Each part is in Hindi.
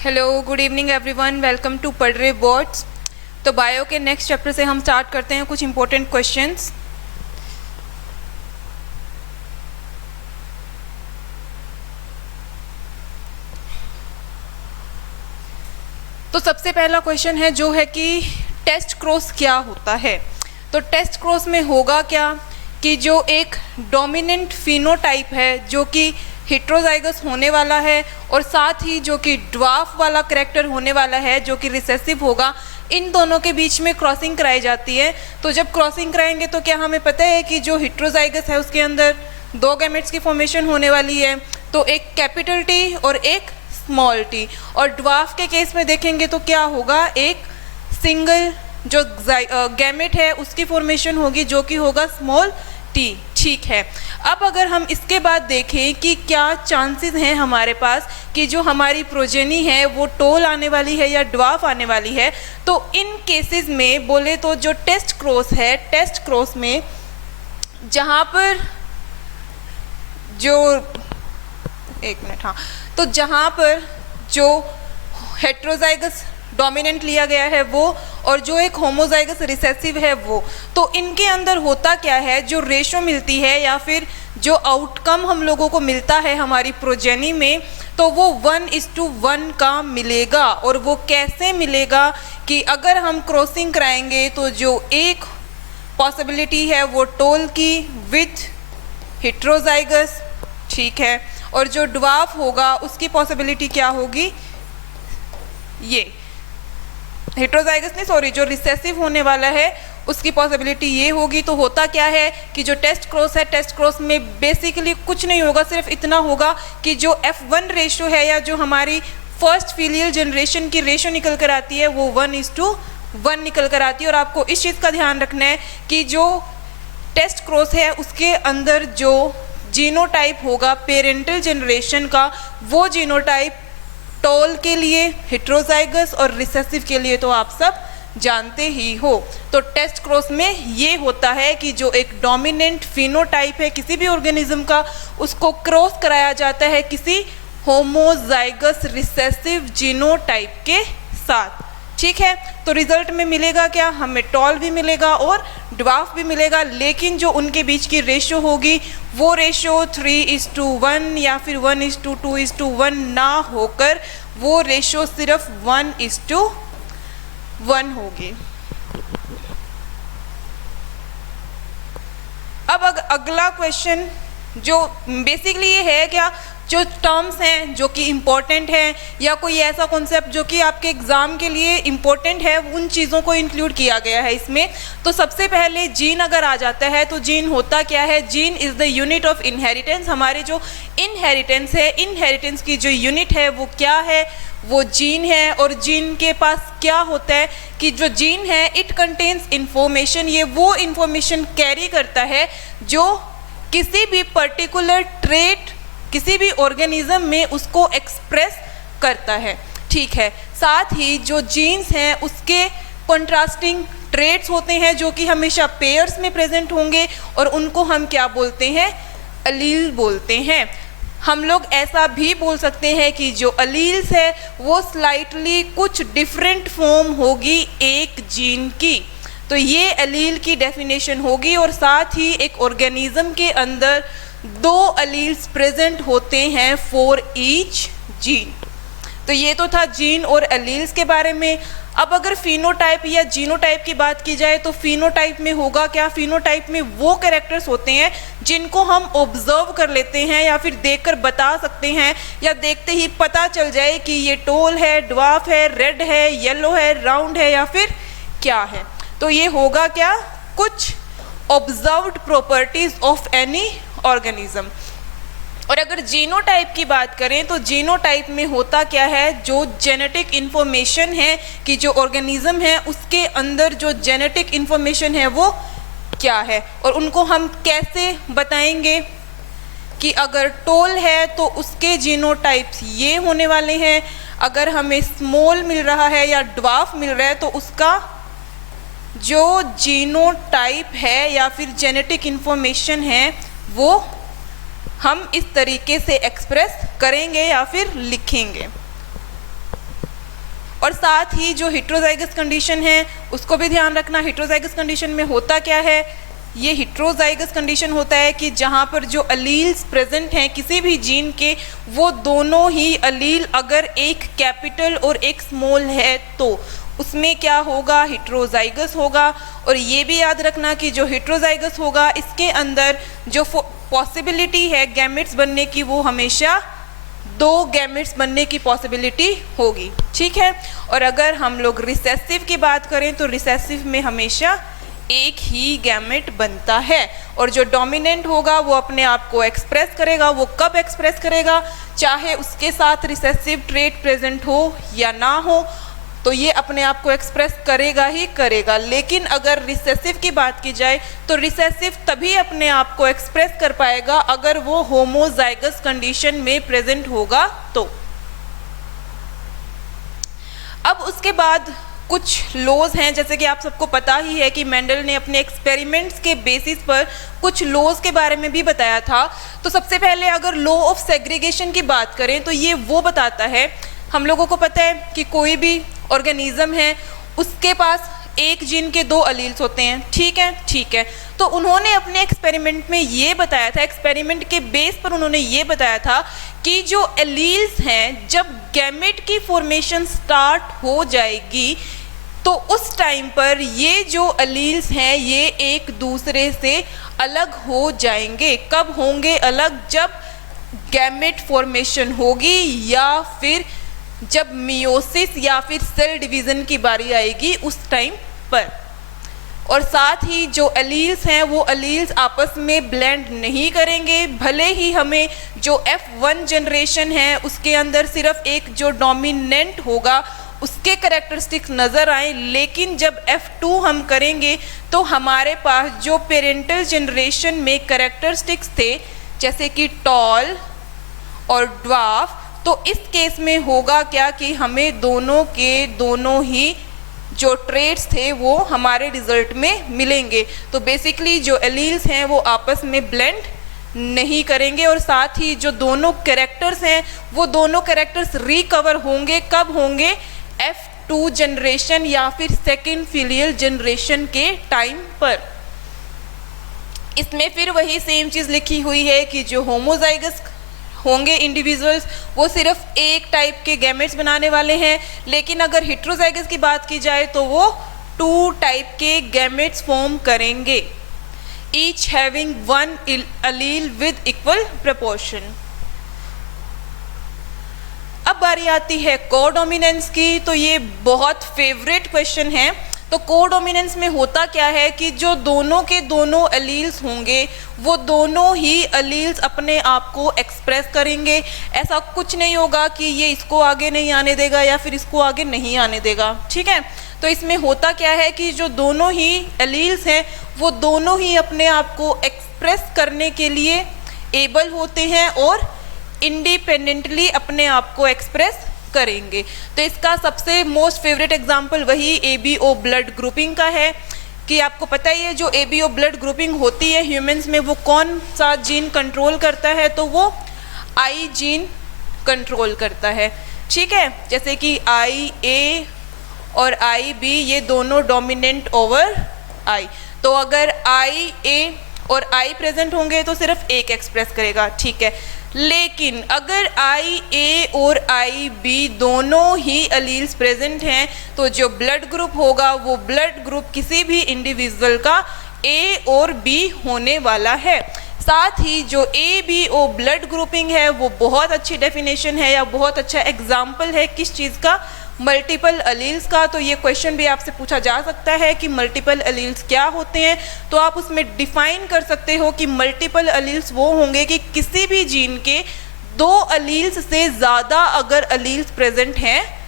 Hello, good evening everyone, welcome to पढ़ रहे बोर्ड्स। तो बायो के नेक्स्ट चैप्टर से हम स्टार्ट करते हैं कुछ इंपॉर्टेंट क्वेश्चंस। तो सबसे पहला क्वेश्चन है जो है कि टेस्ट क्रॉस क्या होता है। तो टेस्ट क्रॉस में होगा क्या कि जो एक डोमिनेंट फिनोटाइप है जो कि हेट्रोजाइगस होने वाला है और साथ ही जो कि ड्वार्फ वाला करैक्टर होने वाला है जो कि रिसेसिव होगा, इन दोनों के बीच में क्रॉसिंग कराई जाती है। तो जब क्रॉसिंग कराएंगे तो क्या हमें पता है कि जो हेट्रोजाइगस है उसके अंदर दो गैमेट्स की फॉर्मेशन होने वाली है, तो एक कैपिटल टी और एक स्मॉल टी। और ड्वार्फ के केस में देखेंगे तो क्या होगा, एक सिंगल जो गैमेट है उसकी फॉर्मेशन होगी जो कि होगा स्मॉल टी। ठीक है, अब अगर हम इसके बाद देखें कि क्या चांसेस हैं हमारे पास कि जो हमारी प्रोजेनी है वो टोल आने वाली है या ड्वार्फ आने वाली है, तो इन केसेस में बोले तो जो टेस्ट क्रॉस है, टेस्ट क्रॉस में जहाँ पर जो तो जहाँ पर जो हेट्रोजाइगस डोमिनेंट लिया गया है वो और जो एक होमोजाइगस रिसेसिव है वो, तो इनके अंदर होता क्या है, जो रेशो मिलती है या फिर जो आउटकम हम लोगों को मिलता है हमारी प्रोजेनी में, तो वो 1:1 का मिलेगा। और वो कैसे मिलेगा कि अगर हम क्रॉसिंग कराएंगे तो जो एक पॉसिबिलिटी है वो टोल की विथ हेट्रोजाइगस, ठीक है, और जो ड्वार्फ होगा उसकी पॉसिबिलिटी क्या होगी, ये हेट्रोजाइगस नहीं सॉरी जो रिसेसिव होने वाला है उसकी पॉसिबिलिटी ये होगी। तो होता क्या है कि जो टेस्ट क्रॉस है, टेस्ट क्रॉस में बेसिकली कुछ नहीं होगा, सिर्फ इतना होगा कि जो F1 रेशो है या जो हमारी फर्स्ट फीलियल जनरेशन की रेशो निकल कर आती है वो 1:1 निकल कर आती है। और आपको इस चीज़ का ध्यान रखना है कि जो टेस्ट क्रॉस है उसके अंदर जो जीनोटाइप होगा पेरेंटल जनरेशन का, वो जीनोटाइप टोल के लिए हेट्रोजाइगस और रिसेसिव के लिए तो आप सब जानते ही हो। तो टेस्ट क्रॉस में ये होता है कि जो एक डोमिनेंट फिनोटाइप है किसी भी ऑर्गेनिज्म का, उसको क्रॉस कराया जाता है किसी होमोजाइगस रिसेसिव जीनोटाइप के साथ। ठीक है, तो रिजल्ट में मिलेगा क्या, हमें टॉल भी मिलेगा और ड्वार्फ भी मिलेगा, लेकिन जो उनके बीच की रेशो होगी वो रेशो 3:1 या फिर 1:2:1 ना होकर वो रेशो सिर्फ 1:1 होगी। अब अगला क्वेश्चन जो बेसिकली ये है क्या, जो टर्म्स हैं जो कि इम्पोर्टेंट हैं या कोई ऐसा कॉन्सेप्ट जो कि आपके एग्ज़ाम के लिए इम्पोर्टेंट है, उन चीज़ों को इंक्लूड किया गया है इसमें। तो सबसे पहले जीन अगर आ जाता है तो जीन होता क्या है, gene is the unit of inheritance. हमारे जो इनहेरिटेंस है, इनहेरिटेंस की जो यूनिट है वो क्या है, वो जीन है। और जीन के पास क्या होता है कि जो जीन है इट कंटेन्स इंफॉर्मेशन, ये वो इंफॉर्मेशन कैरी करता है जो किसी भी पर्टिकुलर ट्रेट किसी भी ऑर्गेनिज्म में उसको एक्सप्रेस करता है। ठीक है, साथ ही जो जीन्स हैं उसके कंट्रास्टिंग ट्रेट्स होते हैं जो कि हमेशा पेयर्स में प्रेजेंट होंगे और उनको हम क्या बोलते हैं, अलील बोलते हैं। हम लोग ऐसा भी बोल सकते हैं कि जो अलील्स है वो स्लाइटली कुछ डिफरेंट फॉर्म होगी एक जीन की। तो ये अलील की डेफिनेशन होगी। और साथ ही एक ऑर्गेनिज्म के अंदर 2 अलील्स प्रेजेंट होते हैं फॉर ईच जीन। तो ये तो था जीन और अलील्स के बारे में। अब अगर फिनोटाइप या जीनोटाइप की बात की जाए तो फिनोटाइप में होगा क्या, फिनोटाइप में वो कैरेक्टर्स होते हैं जिनको हम ऑब्जर्व कर लेते हैं या फिर देखकर बता सकते हैं या देखते ही पता चल जाए कि ये टोल है, ड्वार्फ है, रेड है, येलो है, राउंड है या फिर क्या है। तो ये होगा क्या, कुछ observed properties of any organism. और अगर जीनोटाइप की बात करें तो जीनोटाइप में होता क्या है, जो जेनेटिक इन्फॉर्मेशन है कि जो ऑर्गेनिज्म है उसके अंदर जो जेनेटिक इन्फॉर्मेशन है वो क्या है। और उनको हम कैसे बताएंगे कि अगर टोल है तो उसके जीनोटाइप्स ये होने वाले हैं, अगर हमें स्मॉल मिल रहा है या ड्वार्फ मिल रहा है तो उसका जो जीनोटाइप है या फिर जेनेटिक इन्फॉर्मेशन है वो हम इस तरीके से एक्सप्रेस करेंगे या फिर लिखेंगे। और साथ ही जो हेटेरोजाइगस कंडीशन है उसको भी ध्यान रखना। हेटेरोजाइगस कंडीशन में होता क्या है, ये हेटेरोजाइगस कंडीशन होता है कि जहाँ पर जो अलील्स प्रेजेंट हैं किसी भी जीन के, वो दोनों ही अलील अगर एक कैपिटल और एक स्मॉल है तो उसमें क्या होगा, हेटेरोजाइगस होगा। और ये भी याद रखना कि जो हेटेरोजाइगस होगा इसके अंदर जो पॉसिबिलिटी है गैमेट्स बनने की वो हमेशा 2 गैमेट्स बनने की पॉसिबिलिटी होगी, ठीक है। और अगर हम लोग रिसेसिव की बात करें तो रिसेसिव में हमेशा एक ही गैमेट बनता है। और जो डोमिनेंट होगा वो अपने आप को एक्सप्रेस करेगा। वो कब एक्सप्रेस करेगा, चाहे उसके साथ रिसेसिव ट्रेट प्रेजेंट हो या ना हो, तो ये अपने आप को एक्सप्रेस करेगा ही करेगा। लेकिन अगर रिसेसिव की बात की जाए तो रिसेसिव तभी अपने आप को एक्सप्रेस कर पाएगा अगर वो होमोजाइगस कंडीशन में प्रेजेंट होगा तो। अब उसके बाद कुछ लॉज हैं, जैसे कि आप सबको पता ही है कि मेंडल ने अपने एक्सपेरिमेंट्स के बेसिस पर कुछ लॉज के बारे में भी बताया था। तो सबसे पहले अगर लॉ ऑफ सेग्रीगेशन की बात करें तो ये वो बताता है, हम लोगों को पता है कि कोई भी ऑर्गेनिज्म है उसके पास एक जीन के 2 अलील्स होते हैं, ठीक है। तो उन्होंने अपने एक्सपेरिमेंट में ये बताया था, एक्सपेरिमेंट के बेस पर उन्होंने ये बताया था कि जो एलील्स हैं जब गैमेट की फॉर्मेशन स्टार्ट हो जाएगी तो उस टाइम पर ये जो अलील्स हैं ये एक दूसरे से अलग हो जाएंगे। कब होंगे अलग, जब गैमेट फॉर्मेशन होगी या फिर जब मियोसिस या फिर सेल डिवीज़न की बारी आएगी उस टाइम पर। और साथ ही जो अलील्स हैं वो अलील्स आपस में ब्लेंड नहीं करेंगे, भले ही हमें जो F1 जनरेशन है उसके अंदर सिर्फ एक जो डोमिनेंट होगा उसके कैरेक्टरिस्टिक्स नज़र आए, लेकिन जब F2 हम करेंगे तो हमारे पास जो पेरेंटल जनरेशन में कैरेक्टरिस्टिक्स थे जैसे कि टॉल और ड्वार्फ, तो इस केस में होगा क्या कि हमें दोनों के दोनों ही जो ट्रेड्स थे वो हमारे रिजल्ट में मिलेंगे। तो बेसिकली जो एलील्स हैं वो आपस में ब्लेंड नहीं करेंगे और साथ ही जो दोनों कैरेक्टर्स हैं वो दोनों कैरेक्टर्स रिकवर होंगे। कब होंगे, F2 जनरेशन या फिर सेकेंड फिलियल जनरेशन के टाइम पर। इसमें फिर वही सेम चीज़ लिखी हुई है कि जो होमोजाइगस होंगे इंडिविजुअल्स वो सिर्फ एक टाइप के गैमेट्स बनाने वाले हैं, लेकिन अगर हेटेरोजाइगस की बात की जाए तो वो 2 टाइप के गैमेट्स फॉर्म करेंगे, each having 1 allele with equal proportion. अब बारी आती है कोडोमिनेंस की, तो ये बहुत फेवरेट क्वेश्चन है। तो कोडोमिनेंस में होता क्या है कि जो दोनों के दोनों एलील्स होंगे वो दोनों ही एलील्स अपने आप को एक्सप्रेस करेंगे। ऐसा कुछ नहीं होगा कि ये इसको आगे नहीं आने देगा या फिर इसको आगे नहीं आने देगा, ठीक है। तो इसमें होता क्या है कि जो दोनों ही एलील्स हैं वो दोनों ही अपने आप को एक्सप्रेस करने के लिए एबल होते हैं और इंडिपेंडेंटली अपने आप को एक्सप्रेस करेंगे। तो इसका सबसे मोस्ट फेवरेट एग्जांपल वही ABO ब्लड ग्रुपिंग का है कि आपको पता ही है जो ABO ब्लड ग्रुपिंग होती है ह्यूमंस में वो कौन सा जीन कंट्रोल करता है, तो वो I जीन कंट्रोल करता है, ठीक है। जैसे कि IA और IB ये दोनों डोमिनेंट ओवर I, तो अगर IA और I प्रेजेंट होंगे तो सिर्फ एक एक्सप्रेस करेगा, ठीक है। लेकिन अगर IA और IB दोनों ही एलील्स प्रेजेंट हैं तो जो ब्लड ग्रुप होगा वो ब्लड ग्रुप किसी भी इंडिविजुअल का A और B होने वाला है। साथ ही जो ABO ब्लड ग्रुपिंग है वो बहुत अच्छी डेफिनेशन है या बहुत अच्छा एग्जाम्पल है किस चीज़ का, मल्टीपल एलील्स का। तो ये क्वेश्चन भी आपसे पूछा जा सकता है कि मल्टीपल एलील्स क्या होते हैं, तो आप उसमें डिफाइन कर सकते हो कि मल्टीपल एलील्स वो होंगे कि किसी भी जीन के 2 एलील्स से ज़्यादा अगर एलील्स प्रेजेंट हैं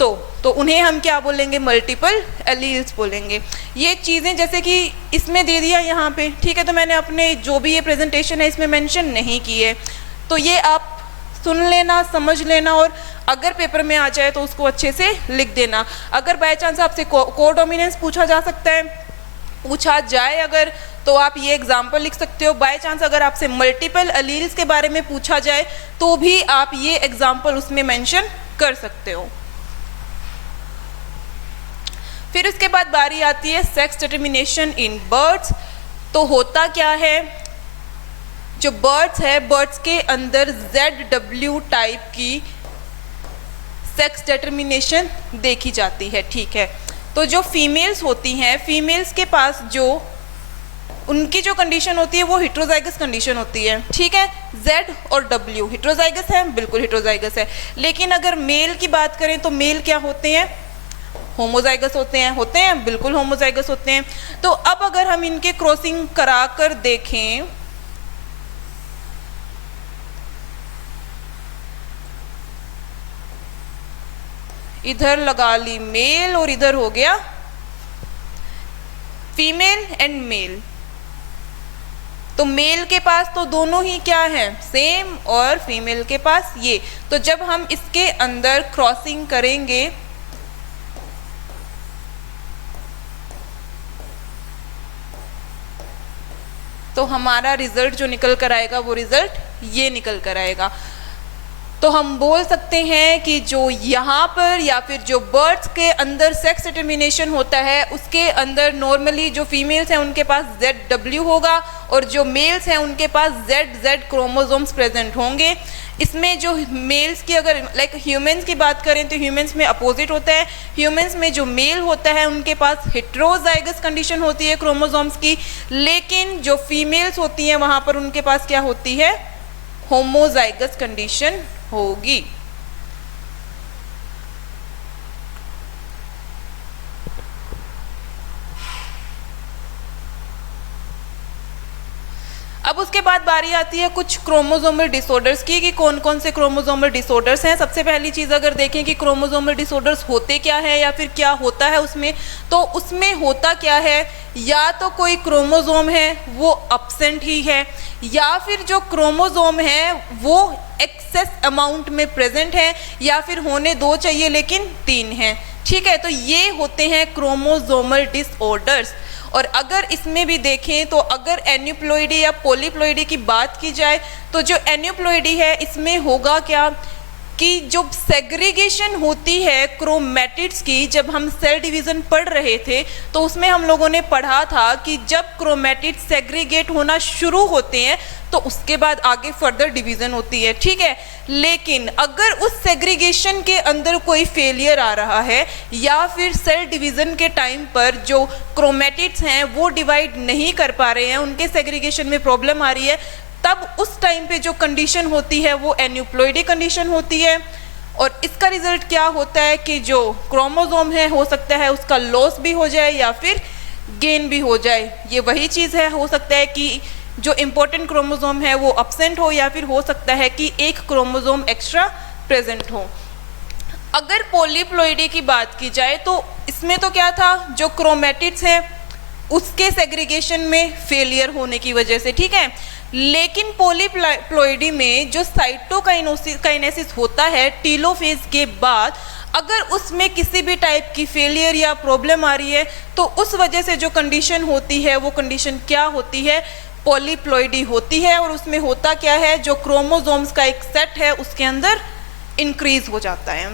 तो उन्हें हम क्या बोलेंगे, मल्टीपल एलील्स बोलेंगे। ये चीज़ें जैसे कि इसमें दे दिया यहाँ पे, ठीक है, तो मैंने अपने जो भी ये प्रेजेंटेशन है इसमें मेंशन नहीं की है, तो ये आप सुन लेना, समझ लेना और अगर पेपर में आ जाए तो उसको अच्छे से लिख देना। अगर बाय चांस आपसे कोडोमिनेंस पूछा जाए अगर, तो आप ये एग्जाम्पल लिख सकते हो। बाय चांस अगर आपसे मल्टीपल एलील्स के बारे में पूछा जाए तो भी आप ये एग्जाम्पल उसमें मेंशन कर सकते हो। फिर उसके बाद बारी आती है सेक्स डिटर्मिनेशन इन बर्ड्स। तो होता क्या है, जो बर्ड्स है, बर्ड्स के अंदर ZW टाइप की सेक्स डिटर्मिनेशन देखी जाती है, ठीक है। तो जो फीमेल्स होती हैं, फीमेल्स के पास जो उनकी जो कंडीशन होती है वो हेटेरोजाइगस कंडीशन होती है, ठीक है। Z और W हेटेरोजाइगस है, बिल्कुल हेटेरोजाइगस है। लेकिन अगर मेल की बात करें तो मेल क्या होते हैं, होमोजाइगस होते हैं, बिल्कुल होमोजाइगस होते हैं। तो अब अगर हम इनके क्रॉसिंग करा कर देखें, इधर लगा ली मेल और इधर हो गया फीमेल एंड मेल। तो मेल के पास तो दोनों ही क्या है, सेम, और फीमेल के पास ये। तो जब हम इसके अंदर क्रॉसिंग करेंगे तो हमारा रिजल्ट जो निकल कर आएगा वो रिजल्ट ये निकल कर आएगा। तो हम बोल सकते हैं कि जो यहाँ पर या फिर जो बर्ड्स के अंदर सेक्स डिटर्मिनेशन होता है उसके अंदर नॉर्मली जो फीमेल्स हैं उनके पास ZW होगा और जो मेल्स हैं उनके पास ZZ क्रोमोसोम्स प्रेजेंट होंगे। इसमें जो मेल्स की अगर लाइक ह्यूमंस की बात करें तो ह्यूमंस में अपोजिट होता है। ह्यूमंस में जो मेल होता है उनके पास हेटेरोजाइगस कंडीशन होती है क्रोमोसोम्स की, लेकिन जो फीमेल्स होती हैं वहाँ पर उनके पास क्या होती है, होमोजाइगस कंडीशन होगी। अब उसके बाद बारी आती है कुछ क्रोमोसोमल डिसऑर्डर्स की कि कौन कौन से क्रोमोसोमल डिसऑर्डर्स हैं। सबसे पहली चीज़ अगर देखें कि क्रोमोसोमल डिसऑर्डर्स होते क्या है या फिर क्या होता है उसमें, तो उसमें होता क्या है, या तो कोई क्रोमोसोम है वो अब्सेंट ही है, या फिर जो क्रोमोसोम है वो एक्सेस अमाउंट में प्रेजेंट है, या फिर होने दो चाहिए लेकिन 3 हैं, ठीक है। तो ये होते हैं क्रोमोसोमल डिसऑर्डर्स। और अगर इसमें भी देखें तो अगर एन्यूप्लॉइडी या पॉलीप्लॉइडी की बात की जाए तो जो एन्यूप्लॉइडी है इसमें होगा क्या कि जो सेग्रीगेशन होती है क्रोमैटिड्स की, जब हम सेल डिवीज़न पढ़ रहे थे तो उसमें हम लोगों ने पढ़ा था कि जब क्रोमैटिड्स सेग्रीगेट होना शुरू होते हैं तो उसके बाद आगे फर्दर डिवीज़न होती है, ठीक है। लेकिन अगर उस सेग्रीगेशन के अंदर कोई फेलियर आ रहा है या फिर सेल डिवीज़न के टाइम पर जो क्रोमैटिड्स हैं वो डिवाइड नहीं कर पा रहे हैं, उनके सेग्रीगेशन में प्रॉब्लम आ रही है, तब उस टाइम पे जो कंडीशन होती है वो एन्यूप्लॉइडी कंडीशन होती है। और इसका रिजल्ट क्या होता है कि जो क्रोमोसोम है हो सकता है उसका लॉस भी हो जाए या फिर गेन भी हो जाए। ये वही चीज़ है, हो सकता है कि जो इम्पोर्टेंट क्रोमोसोम है वो अब्सेंट हो या फिर हो सकता है कि एक क्रोमोसोम एक्स्ट्रा प्रेजेंट हो। अगर पॉलीप्लॉइडी की बात की जाए तो इसमें तो क्या था, जो क्रोमैटिड्स हैं उसके सेग्रीगेशन में फेलियर होने की वजह से, ठीक है। लेकिन पॉलीप्लॉइडी में जो साइटोकाइनेसिस होता है टीलोफेज के बाद, अगर उसमें किसी भी टाइप की फेलियर या प्रॉब्लम आ रही है तो उस वजह से जो कंडीशन होती है वो कंडीशन क्या होती है, पॉलीप्लॉइडी होती है। और उसमें होता क्या है, जो क्रोमोसोम्स का एक सेट है उसके अंदर इंक्रीज हो जाता है।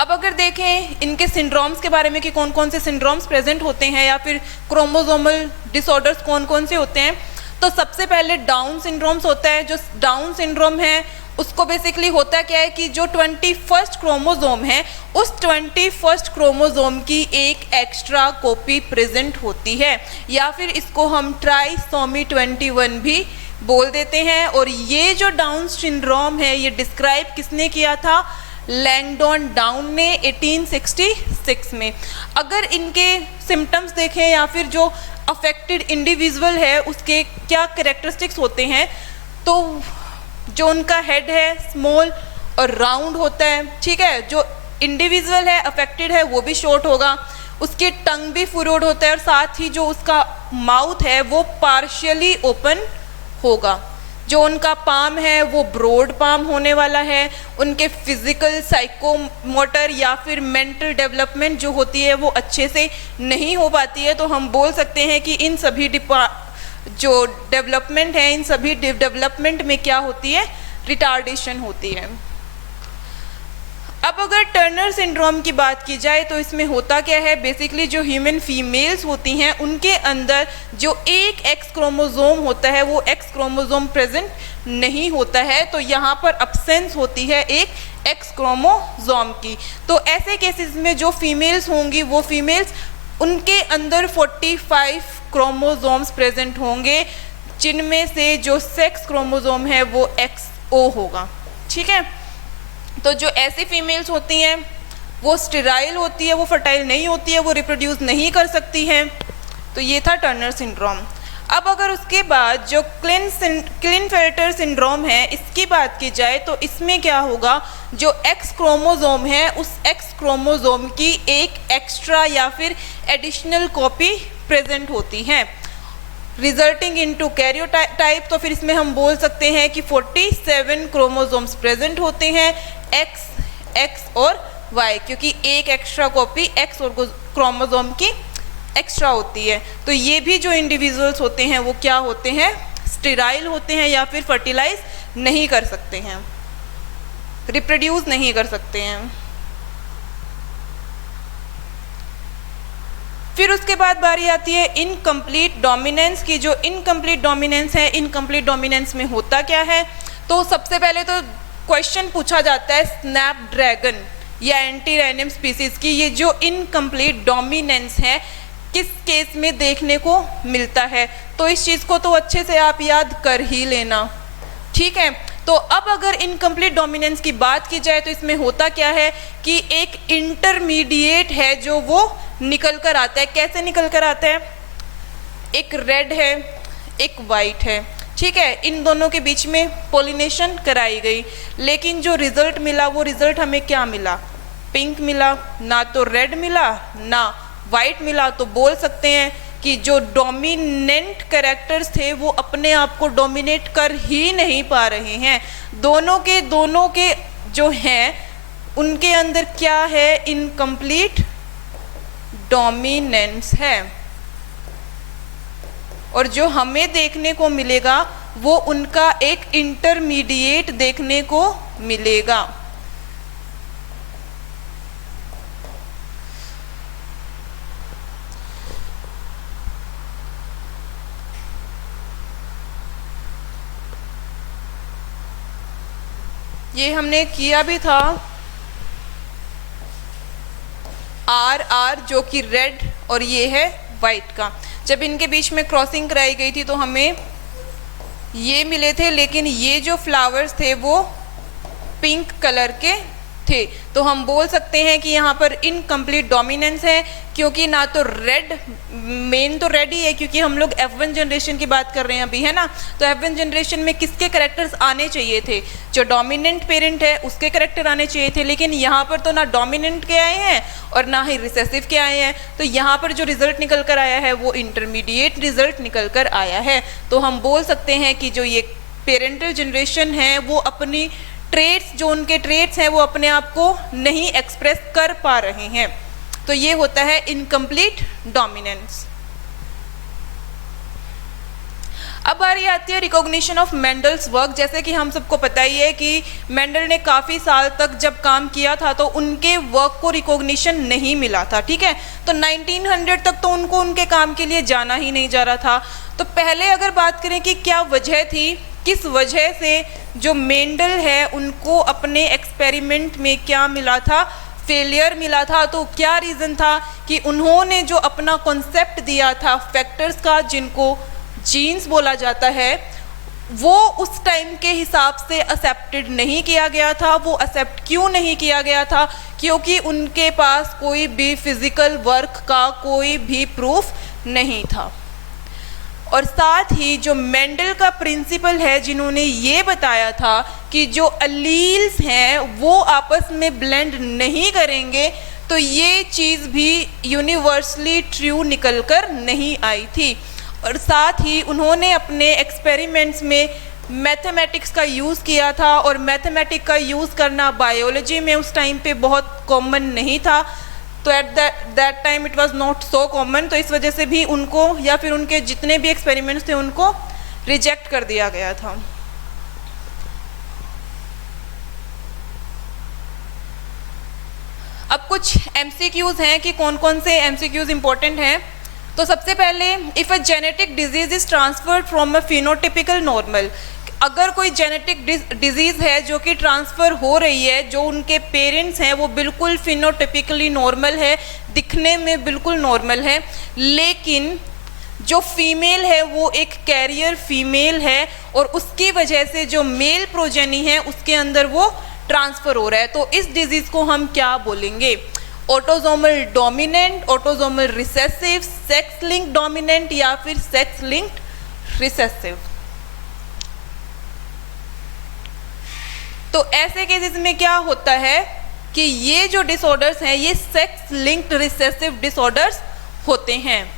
अब अगर देखें इनके सिंड्रोम्स के बारे में कि कौन कौन से सिंड्रोम्स प्रेजेंट होते हैं या फिर क्रोमोसोमल डिसऑर्डर्स कौन कौन से होते हैं, तो सबसे पहले डाउन सिंड्रोम्स होता है। जो डाउन सिंड्रोम है उसको बेसिकली होता क्या है कि जो 21st क्रोमोसोम है उस 21st क्रोमोसोम की एक एक्स्ट्रा कॉपी प्रेजेंट होती है, या फिर इसको हम ट्राइसोमी 21 भी बोल देते हैं। और ये जो डाउन सिंड्रोम है ये डिस्क्राइब किसने किया था, लैंगडॉन डाउन ने 1866 में। अगर इनके सिम्टम्स देखें या फिर जो अफेक्टेड इंडिविजुअल है उसके क्या कैरेक्टरिस्टिक्स होते हैं, तो जो उनका हेड है स्मॉल और राउंड होता है, ठीक है। जो इंडिविजुअल है अफेक्टेड है वो भी शॉर्ट होगा, उसकी टंग भी फुरोड होता है और साथ ही जो उसका माउथ है वो पार्शियली ओपन होगा। जो उनका पाम है वो ब्रॉड पाम होने वाला है। उनके फिजिकल, साइकोमोटर या फिर मेंटल डेवलपमेंट जो होती है वो अच्छे से नहीं हो पाती है। तो हम बोल सकते हैं कि इन सभी जो डेवलपमेंट है, इन सभी डेवलपमेंट में क्या होती है, रिटार्डेशन होती है। अब अगर टर्नर सिंड्रोम की बात की जाए तो इसमें होता क्या है, बेसिकली जो ह्यूमन फीमेल्स होती हैं उनके अंदर जो एक एक्स क्रोमोसोम होता है वो एक्स क्रोमोसोम प्रेजेंट नहीं होता है, तो यहाँ पर अब्सेंस होती है एक एक्स क्रोमोसोम की। तो ऐसे केसेस में जो फीमेल्स होंगी वो फीमेल्स उनके अंदर 45 क्रोमोसोम्स प्रेजेंट होंगे, जिनमें से जो सेक्स क्रोमोसोम है वो XO होगा। ठीक है, तो जो ऐसी फीमेल्स होती हैं वो स्टेराइल होती है, वो फर्टाइल नहीं होती है, वो रिप्रोड्यूस नहीं कर सकती हैं। तो ये था टर्नर सिंड्रोम। अब अगर उसके बाद जो क्लिनफेल्टर सिंड्रोम है इसकी बात की जाए तो इसमें क्या होगा, जो एक्स क्रोमोसोम है उस एक्स क्रोमोसोम की एक एक्स्ट्रा या फिर एडिशनल कॉपी प्रेजेंट होती है, रिजल्टिंग इनटू कैरियोटाइप। तो फिर इसमें हम बोल सकते हैं कि 47 क्रोमोसोम्स प्रेजेंट होते हैं, एक्स और वाई, क्योंकि एक एक्स्ट्रा कॉपी एक्स और क्रोमोसोम की एक्स्ट्रा होती है। तो ये भी जो इंडिविजुअल्स होते हैं वो क्या होते हैं, स्टेराइल होते हैं या फिर फर्टिलाइज नहीं कर सकते हैं, रिप्रोड्यूस नहीं कर सकते हैं। फिर उसके बाद बारी आती है इनकम्प्लीट डोमिनेंस की। जो इनकम्प्लीट डोमिनेंस है, इनकम्प्लीट डोमिनेंस में होता क्या है, तो सबसे पहले तो क्वेश्चन पूछा जाता है स्नैपड्रैगन या एंटीराइनम स्पीसीज की, ये जो इनकम्प्लीट डोमिनेंस है किस केस में देखने को मिलता है। तो इस चीज़ को तो अच्छे से आप याद कर ही लेना। ठीक है, तो अब अगर इनकम्प्लीट डोमिनेंस की बात की जाए तो इसमें होता क्या है कि एक इंटरमीडिएट है जो वो निकल कर आता है। कैसे निकल कर आता है, एक रेड है एक वाइट है, ठीक है, इन दोनों के बीच में पॉलिनेशन कराई गई, लेकिन जो रिजल्ट मिला वो रिजल्ट हमें क्या मिला, पिंक मिला, ना तो रेड मिला ना वाइट मिला। तो बोल सकते हैं कि जो डोमिनेंट कैरेक्टर्स थे वो अपने आप को डोमिनेट कर ही नहीं पा रहे हैं। दोनों के जो हैं उनके अंदर क्या है, इनकम्प्लीट डोमिनेंस है, और जो हमें देखने को मिलेगा वो उनका एक इंटरमीडिएट देखने को मिलेगा। ये हमने किया भी था RR जो कि रेड और ये है वाइट का। जब इनके बीच में क्रॉसिंग कराई गई थी तो हमें ये मिले थे, लेकिन ये जो फ्लावर्स थे वो पिंक कलर के थे। तो हम बोल सकते हैं कि यहाँ पर इनकम्प्लीट डोमिनेंस है, क्योंकि ना तो रेड, मेन तो रेड ही है क्योंकि हम लोग F1 जनरेशन की बात कर रहे हैं अभी, है ना। तो F1 जनरेशन में किसके करेक्टर्स आने चाहिए थे, जो डोमिनेंट पेरेंट है उसके करेक्टर आने चाहिए थे, लेकिन यहाँ पर तो ना डोमिनेंट के आए हैं और ना ही रिसेसिव के आए हैं। तो यहाँ पर जो रिजल्ट निकल कर आया है वो इंटरमीडिएट रिजल्ट निकल कर आया है। तो हम बोल सकते हैं कि जो ये पेरेंटल जनरेशन है वो अपनी ट्रेट्स, जो उनके ट्रेट्स हैं वो अपने आप को नहीं एक्सप्रेस कर पा रहे हैं। तो ये होता है इनकम्प्लीट डोमिनेंस। अब बारी आती है रिकॉग्निशन ऑफ मेंडल्स वर्क। जैसे कि हम सबको पता ही है कि मेंडल ने काफ़ी साल तक जब काम किया था तो उनके वर्क को रिकॉग्निशन नहीं मिला था, ठीक है। तो 1900 तक तो उनको उनके काम के लिए जाना ही नहीं जा रहा था। तो पहले अगर बात करें कि क्या वजह थी, किस वजह से जो मेंडल है उनको अपने एक्सपेरिमेंट में क्या मिला था, फेलियर मिला था, तो क्या रीज़न था कि उन्होंने जो अपना कॉन्सेप्ट दिया था फैक्टर्स का, जिनको जीन्स बोला जाता है, वो उस टाइम के हिसाब से एक्सेप्टेड नहीं किया गया था। वो एक्सेप्ट क्यों नहीं किया गया था, क्योंकि उनके पास कोई भी फिजिकल वर्क का कोई भी प्रूफ नहीं था। और साथ ही जो मेंडल का प्रिंसिपल है, जिन्होंने ये बताया था कि जो अलील्स हैं वो आपस में ब्लेंड नहीं करेंगे, तो ये चीज़ भी यूनिवर्सली ट्रू निकलकर नहीं आई थी। और साथ ही उन्होंने अपने एक्सपेरिमेंट्स में मैथमेटिक्स का यूज़ किया था, और मैथमेटिक्स का यूज़ करना बायोलॉजी में उस टाइम पे बहुत कॉमन नहीं था। तो at that time it was not so common, तो इस वजह से भी उनको या फिर उनके जितने भी एक्सपेरिमेंट्स थे उनको रिजेक्ट कर दिया गया था। अब कुछ MCQs हैं कि कौन कौन से MCQs इंपॉर्टेंट हैं। तो सबसे पहले, if a genetic disease is transferred from a phenotypic normal, अगर कोई जेनेटिक डिजीज़ है जो कि ट्रांसफ़र हो रही है, जो उनके पेरेंट्स हैं वो बिल्कुल फिनोटिपिकली नॉर्मल है, दिखने में बिल्कुल नॉर्मल है, लेकिन जो फीमेल है वो एक कैरियर फीमेल है और उसकी वजह से जो मेल प्रोजेनी है उसके अंदर वो ट्रांसफ़र हो रहा है, तो इस डिजीज़ को हम क्या बोलेंगे? Autosomal dominant, autosomal recessive, sex linked dominant या फिर सेक्स लिंक्ड रिसेसिव। तो ऐसे केसेस में क्या होता है कि ये जो डिसऑर्डर्स हैं ये सेक्स लिंक्ड रिसेसिव डिसऑर्डर्स होते हैं।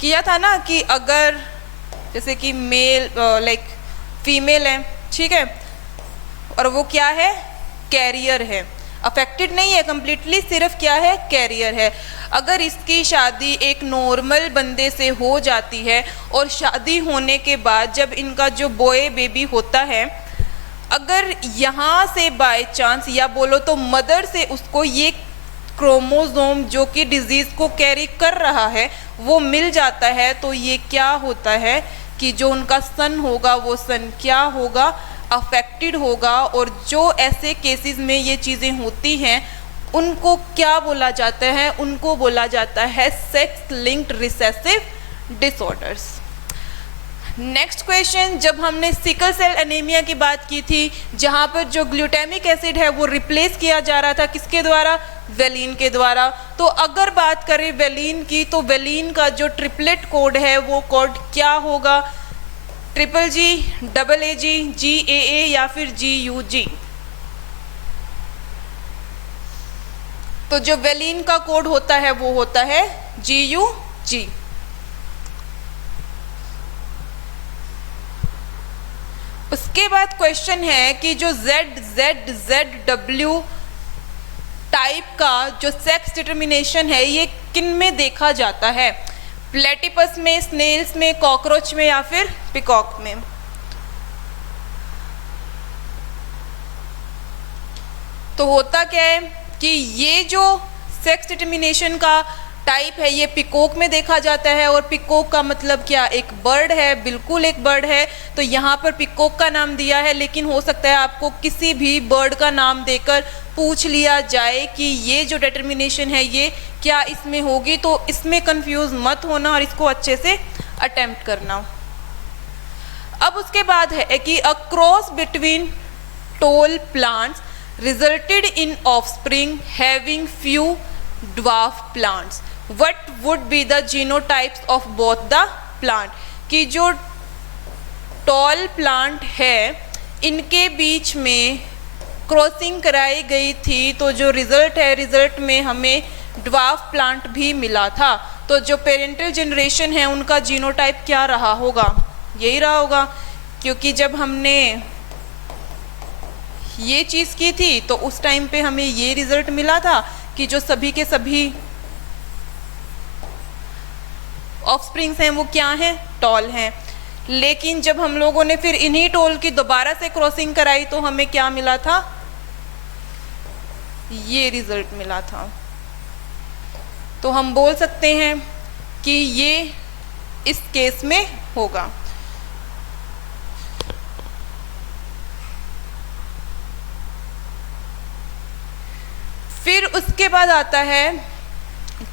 किया था ना कि अगर जैसे कि मेल लाइक फीमेल है, ठीक है, और वो क्या है? कैरियर है, अफेक्टेड नहीं है कंप्लीटली, सिर्फ क्या है? कैरियर है। अगर इसकी शादी एक नॉर्मल बंदे से हो जाती है और शादी होने के बाद जब इनका जो बॉय बेबी होता है, अगर यहाँ से बाय चांस या बोलो तो मदर से उसको ये क्रोमोसोम जो कि डिजीज़ को कैरी कर रहा है वो मिल जाता है, तो ये क्या होता है कि जो उनका सन होगा वो सन क्या होगा? अफेक्टेड होगा। और जो ऐसे केसेस में ये चीज़ें होती हैं उनको क्या बोला जाता है? उनको बोला जाता है sex linked recessive disorders. Next question, जब हमने सिकल सेल एनीमिया की बात की थी, जहाँ पर जो ग्लूटामिक एसिड है वो रिप्लेस किया जा रहा था किसके द्वारा? वेलिन के द्वारा। तो अगर बात करें वेलिन की, तो वेलिन का जो ट्रिपलेट कोड है वो कोड क्या होगा? GGG, AAG, GAA या फिर GUG। तो जो वेलिन का कोड होता है वो होता है GUG। उसके बाद क्वेश्चन है कि जो ZZZW टाइप का जो सेक्स डिटर्मिनेशन है ये किन में देखा जाता है? प्लेटिपस में, स्नेल्स में, कॉकरोच में या फिर पिकॉक में? तो होता क्या है कि ये जो सेक्स डिटर्मिनेशन का टाइप है ये पिकॉक में देखा जाता है, और पिकॉक का मतलब क्या? एक बर्ड है, बिल्कुल एक बर्ड है। तो यहाँ पर पिकॉक का नाम दिया है, लेकिन हो सकता है आपको किसी भी बर्ड का नाम देकर पूछ लिया जाए कि ये जो डिटर्मिनेशन है ये क्या इसमें होगी, तो इसमें कंफ्यूज मत होना और इसको अच्छे से अटेम्प्ट करना। अब उसके बाद है कि a cross between tall plants resulted in offspring having few dwarf plants, what would be the genotypes of both the plant? कि जो टॉल प्लांट है इनके बीच में क्रॉसिंग कराई गई थी, तो जो रिजल्ट है, रिजल्ट में हमें ड्वार्फ प्लांट भी मिला था। तो जो पेरेंटल जनरेशन है उनका जीनोटाइप क्या रहा होगा? यही रहा होगा, क्योंकि जब हमने ये चीज़ की थी तो उस टाइम पे हमें ये रिजल्ट मिला था कि जो सभी के सभी ऑफस्प्रिंग्स हैं वो क्या हैं? टॉल हैं। लेकिन जब हम लोगों ने फिर इन्हीं टॉल की दोबारा से क्रॉसिंग कराई तो हमें क्या मिला था? ये रिजल्ट मिला था। तो हम बोल सकते हैं कि ये इस केस में होगा। फिर उसके बाद आता है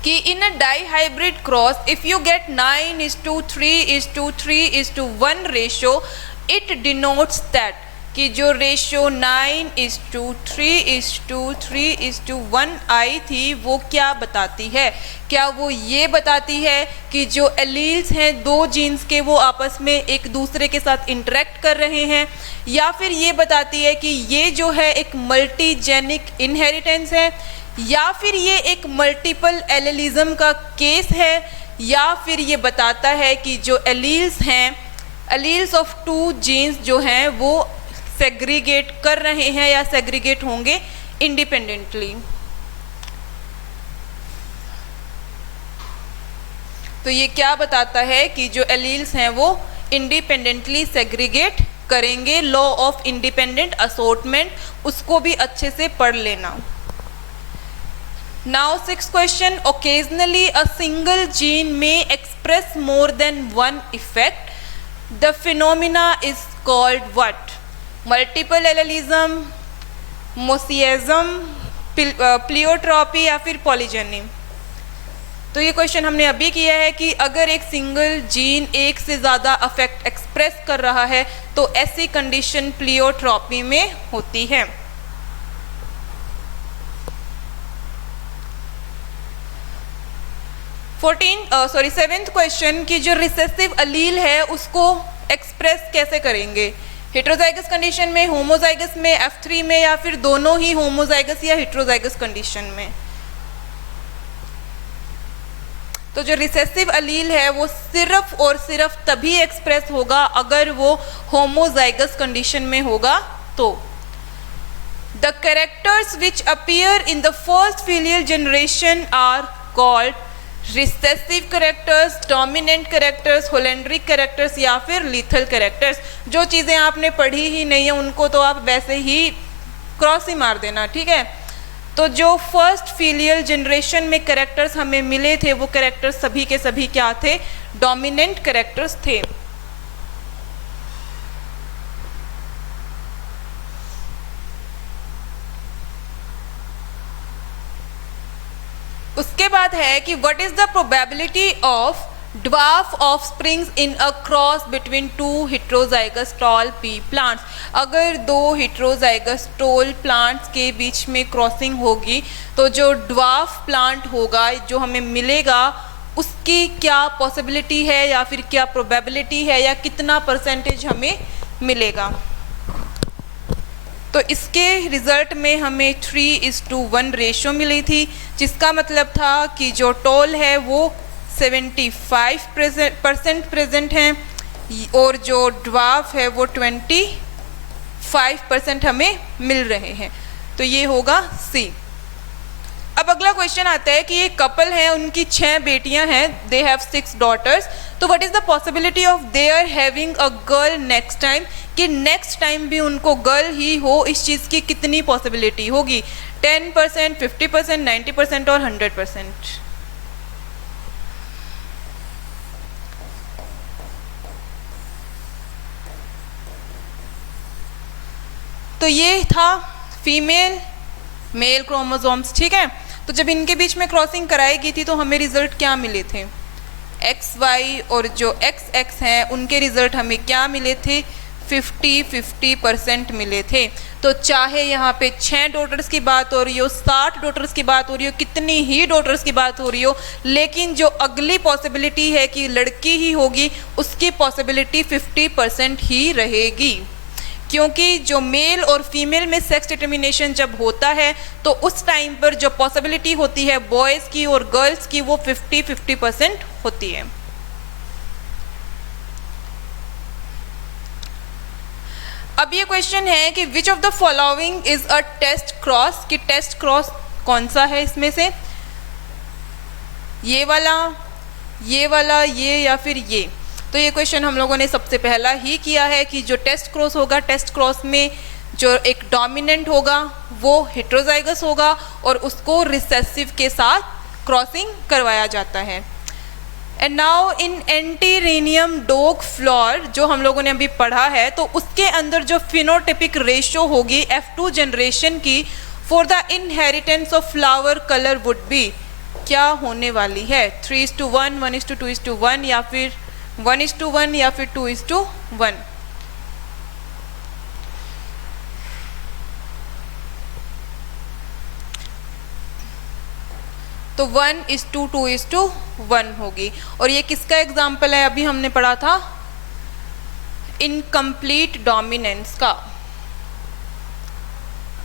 कि in a dihybrid cross if you get 9:3:3:1 ratio, it denotes that कि जो रेशियो 9:3:3:1 आई थी वो क्या बताती है? क्या वो ये बताती है कि जो एलील्स हैं दो जीन्स के वो आपस में एक दूसरे के साथ इंटरेक्ट कर रहे हैं, या फिर ये बताती है कि ये जो है एक मल्टीजेनिक इनहेरिटेंस है, या फिर ये एक मल्टीपल एलिलिज्म का केस है, या फिर ये बताता है कि जो एलील्स हैं, एलील्स ऑफ टू जीन्स जो हैं वो सेग्रीगेट कर रहे हैं या सेग्रीगेट होंगे इंडिपेंडेंटली। तो ये क्या बताता है कि जो एलील्स हैं वो इंडिपेंडेंटली सेग्रीगेट करेंगे। लॉ ऑफ इंडिपेंडेंट असॉर्टमेंट, उसको भी अच्छे से पढ़ लेना। Now sixth question, occasionally a single gene may express more than one effect. The phenomena is called what? Multiple allelism, mosaicism, pleiotropy या फिर पॉलीजेनी। तो ये क्वेश्चन हमने अभी किया है कि अगर एक सिंगल जीन एक से ज़्यादा अफेक्ट एक्सप्रेस कर रहा है तो ऐसी कंडीशन प्लियोट्रॉपी में होती है। सेवेंथ क्वेश्चन की जो रिसेसिव अलील है उसको एक्सप्रेस कैसे करेंगे? हेट्रोजाइगस कंडीशन में, होमोजाइगस में, F3 में, या फिर दोनों ही होमोजाइगस या हेट्रोजाइगस कंडीशन में? तो जो रिसेसिव अलील है वो सिर्फ और सिर्फ तभी एक्सप्रेस होगा अगर वो होमोजाइगस कंडीशन में होगा। तो the characters which appear in the first filial generation are called recessive characters, dominant characters, holandric characters या फिर लीथल कैरेक्टर्स। जो चीज़ें आपने पढ़ी ही नहीं है उनको तो आप वैसे ही क्रॉस ही मार देना, ठीक है। तो जो फर्स्ट फीलियल जनरेशन में कैरेक्टर्स हमें मिले थे वो कैरेक्टर्स सभी के सभी क्या थे? डोमिनेंट कैरेक्टर्स थे। उसके बाद है कि what is the probability of dwarf offsprings in a cross between two heterozygous tall P plants. अगर दो हेट्रोजाइगस टॉल प्लांट्स के बीच में क्रॉसिंग होगी तो जो ड्वार्फ प्लांट होगा जो हमें मिलेगा उसकी क्या पॉसिबिलिटी है या फिर क्या प्रोबेबिलिटी है या कितना परसेंटेज हमें मिलेगा? तो इसके रिज़ल्ट में हमें 3:1 रेशो मिली थी, जिसका मतलब था कि जो टॉल है वो 75% प्रेजेंट हैं और जो ड्वार्फ है वो 25% हमें मिल रहे हैं। तो ये होगा सी। अब अगला क्वेश्चन आता है कि ये कपल है, उनकी 6 बेटियां हैं, दे हैव 6 डॉटर्स। तो what is the possibility of their having a girl next time, कि नेक्स्ट टाइम भी उनको गर्ल ही हो, इस चीज़ की कितनी पॉसिबिलिटी होगी? 10%, 50%, 90% और 100%। तो ये था फीमेल मेल क्रोमोसोम्स, ठीक है। तो जब इनके बीच में क्रॉसिंग कराई गई थी तो हमें रिजल्ट क्या मिले थे? XY और जो XX हैं उनके रिजल्ट हमें क्या मिले थे? 50-50% मिले थे। तो चाहे यहाँ पे 6 डॉटर्स की बात हो रही हो, 60 डॉटर्स की बात हो रही हो, कितनी ही डॉटर्स की बात हो रही हो, लेकिन जो अगली पॉसिबिलिटी है कि लड़की ही होगी उसकी पॉसिबिलिटी 50% ही रहेगी, क्योंकि जो मेल और फीमेल में सेक्स डिटर्मिनेशन जब होता है तो उस टाइम पर जो पॉसिबिलिटी होती है बॉयज़ की और गर्ल्स की वो 50-50% होती है। अब ये क्वेश्चन है कि which of the following is a test cross, कि टेस्ट क्रॉस कौन सा है इसमें से? ये वाला, ये या फिर ये? तो ये क्वेश्चन हम लोगों ने सबसे पहला ही किया है कि जो टेस्ट क्रॉस होगा, टेस्ट क्रॉस में जो एक डोमिनेंट होगा वो हेट्रोजाइगस होगा और उसको रिसेसिव के साथ क्रॉसिंग करवाया जाता है। And now in antirrhinum dog flower जो हम लोगों ने अभी पढ़ा है, तो उसके अंदर जो फिनोटिपिक रेशो होगी F2 जनरेशन की for the inheritance of flower colour would be, क्या होने वाली है? 3:1, 1:2:1 या फिर 1:1 या फिर 2:1? तो 1:2:1 होगी। और ये किसका एग्जाम्पल है? अभी हमने पढ़ा था इनकम्प्लीट डोमिनेंस का।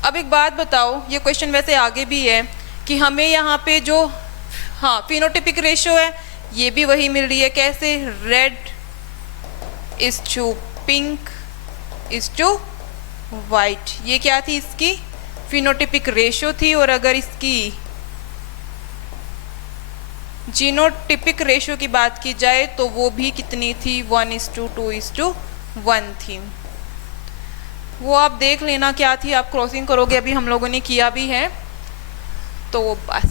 अब एक बात बताओ, ये क्वेश्चन वैसे आगे भी है कि हमें यहाँ पे जो फिनोटिपिक रेशो है ये भी वही मिल रही है। कैसे? Red is to pink is to white. ये क्या थी? इसकी फिनोटिपिक रेशो थी। और अगर इसकी जीनोटिपिक रेशियो की बात की जाए तो वो भी कितनी थी, 1:2:1 थी। वो आप देख लेना क्या थी, आप क्रॉसिंग करोगे, अभी हम लोगों ने किया भी है। तो बस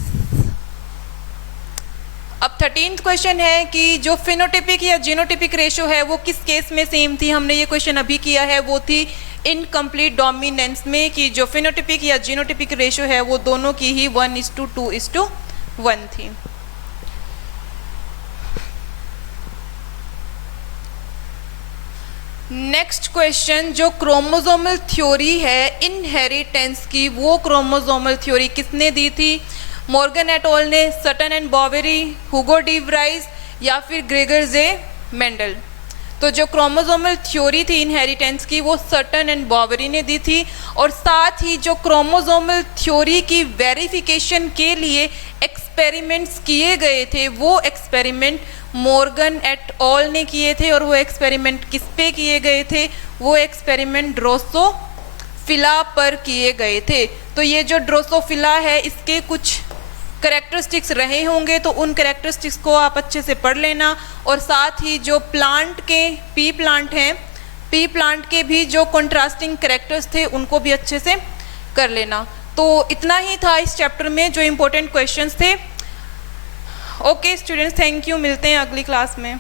अब 13th क्वेश्चन है कि जो फिनोटिपिक या जीनोटिपिक रेशियो है वो किस केस में सेम थी। हमने ये क्वेश्चन अभी किया है, वो थी इनकम्प्लीट डोमिनेंस में, कि जो फिनोटिपिक या जीनोटिपिक रेशियो है वो दोनों की ही 1:2:1 थी। नेक्स्ट क्वेश्चन, जो क्रोमोसोमल थ्योरी है इनहेरिटेंस की, वो क्रोमोसोमल थ्योरी किसने दी थी? मॉर्गन एट ऑल ने, Sutton and Boveri, Hugo de Vries या फिर ग्रेगर जे मेंडल। तो जो क्रोमोसोमल थ्योरी थी इनहेरिटेंस की वो सटन एंड बॉवेरी ने दी थी। और साथ ही जो क्रोमोसोमल थ्योरी की वेरिफिकेशन के लिए एक्सपेरिमेंट्स किए गए थे वो एक्सपेरिमेंट मॉर्गन एट ऑल ने किए थे। और वो एक्सपेरिमेंट किस पे किए गए थे? वो एक्सपेरिमेंट ड्रोसोफिला पर किए गए थे। तो ये जो ड्रोसोफिला है इसके कुछ कैरेक्टरिस्टिक्स रहे होंगे, तो उन कैरेक्टरिस्टिक्स को आप अच्छे से पढ़ लेना। और साथ ही जो प्लांट के पी प्लांट हैं, पी प्लांट के भी जो कंट्रास्टिंग कैरेक्टर्स थे उनको भी अच्छे से कर लेना। तो इतना ही था इस चैप्टर में जो इम्पोर्टेंट क्वेश्चंस थे। ओके स्टूडेंट्स, थैंक यू, मिलते हैं अगली क्लास में।